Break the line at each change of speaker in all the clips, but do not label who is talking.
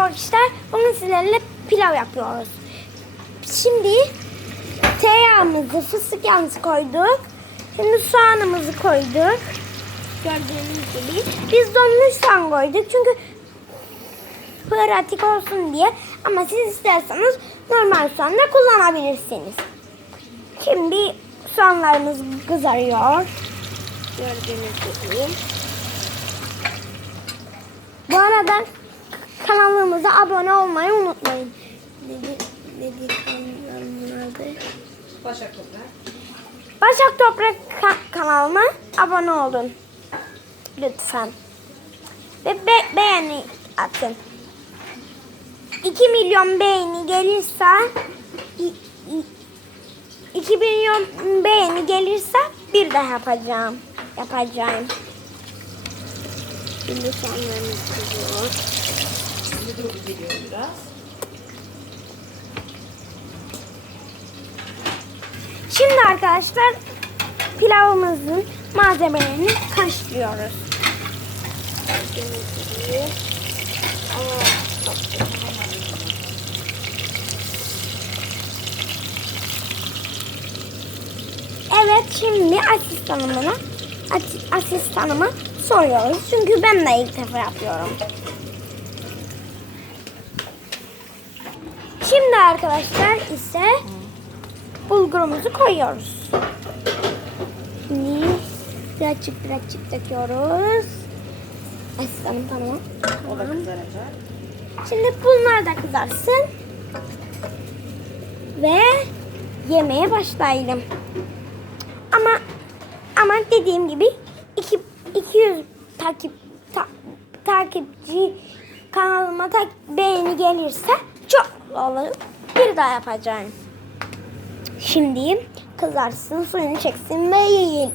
arkadaşlar bugün sizlerle pilav yapıyoruz. Şimdi tereyağımızı, fıstık yağımızı koyduk. Şimdi soğanımızı koyduk. Gördüğünüz gibi. Biz donmuş soğan koyduk çünkü pratik olsun diye. Ama siz isterseniz normal soğan da kullanabilirsiniz. Şimdi soğanlarımız kızarıyor. Gördüğünüz gibi. Bu arada kanalımıza abone olmayı unutmayın. Dedi, dedi kanalımın adı.
Başak Toprak.
Başak Toprak ka- kanalına abone olun. Lütfen. Ve be- beğeni atın. 2 milyon beğeni gelirse i- i- 2 milyon beğeni gelirse bir daha yapacağım. Yapacağım. Şimdi.
Şimdi dur biliyorum biraz.
Şimdi arkadaşlar pilavımızın malzemelerini karıştırıyoruz. Evet şimdi asistanımına as- asistanıma soruyoruz. Çünkü ben de ilk defa yapıyorum. Şimdi arkadaşlar ise bulgurumuzu koyuyoruz. Şimdi birazcık birazcık döküyoruz. Asistanım tamam.
O da kızaracak.
Şimdi bunlar da kızarsın. Ve yemeye başlayalım. Ama ama dediğim gibi iki, 200 takip ta- takipçi kanalıma tak, beğeni gelirse çok olurum. Bir daha yapacağım. Şimdi kızarsın, suyunu çeksin ve yiye-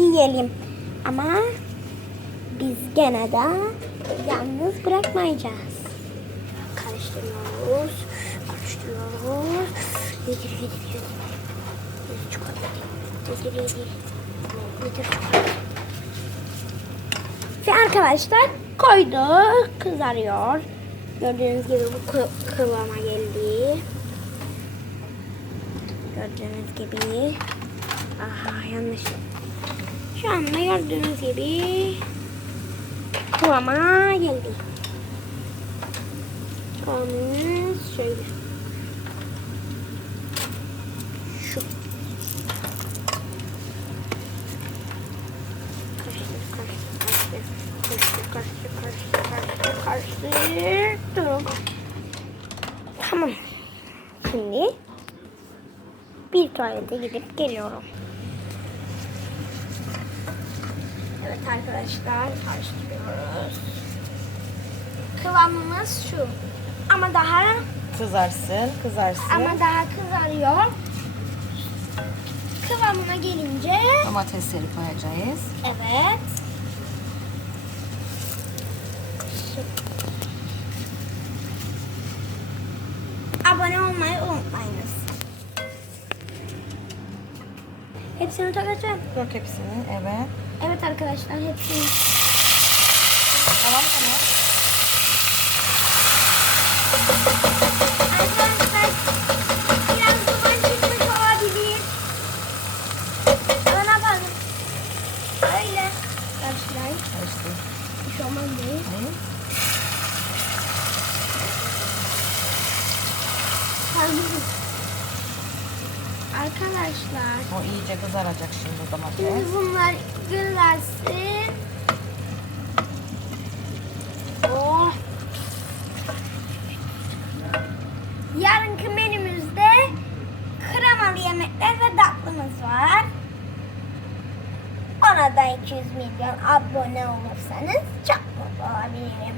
yiyelim. Ama biz gene de yalnız bırakmayacağız. Karıştırıyoruz, karıştırıyoruz. Yedir, yedir, yedir. Yedir çikolata. Yedir, yedir. Yedir çikolata. Ve arkadaşlar koyduk, kızarıyor. Gördüğünüz gibi bu kı- kıvama geldi. Gördüğünüz gibi. Aha yanlış. Şu anda gördüğünüz gibi kıvama geldi. Karıştır. Durun. Tamam. Şimdi bir tuvalete gidip geliyorum. Evet arkadaşlar karıştırıyoruz. Kıvamımız şu. Ama daha
Kızarsın, kızarsın.
ama daha kızarıyor. Kıvamına gelince
Domatesleri koyacağız.
evet. Abone Hepsini takacağım.
Dök hepsini, evet.
Evet arkadaşlar hepsini.
Tamam tamam.
Arkadaşlar biraz duman çıkmış olabilir. Ona bakın. Öyle.
Karıştır.
Bir şey olmaz değil.
Ne?
Arkadaşlar
O iyice kızaracak şimdi domates.
şimdi bunlar güzelsin. Oh. Yarınki menümüzde kremalı yemekler ve tatlımız var. Ona da 200 milyon abone olursanız çok mutlu olabilirim.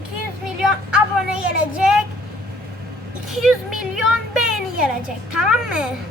200 milyon abone gelecek. 200 milyon gelecek. Tamam mı?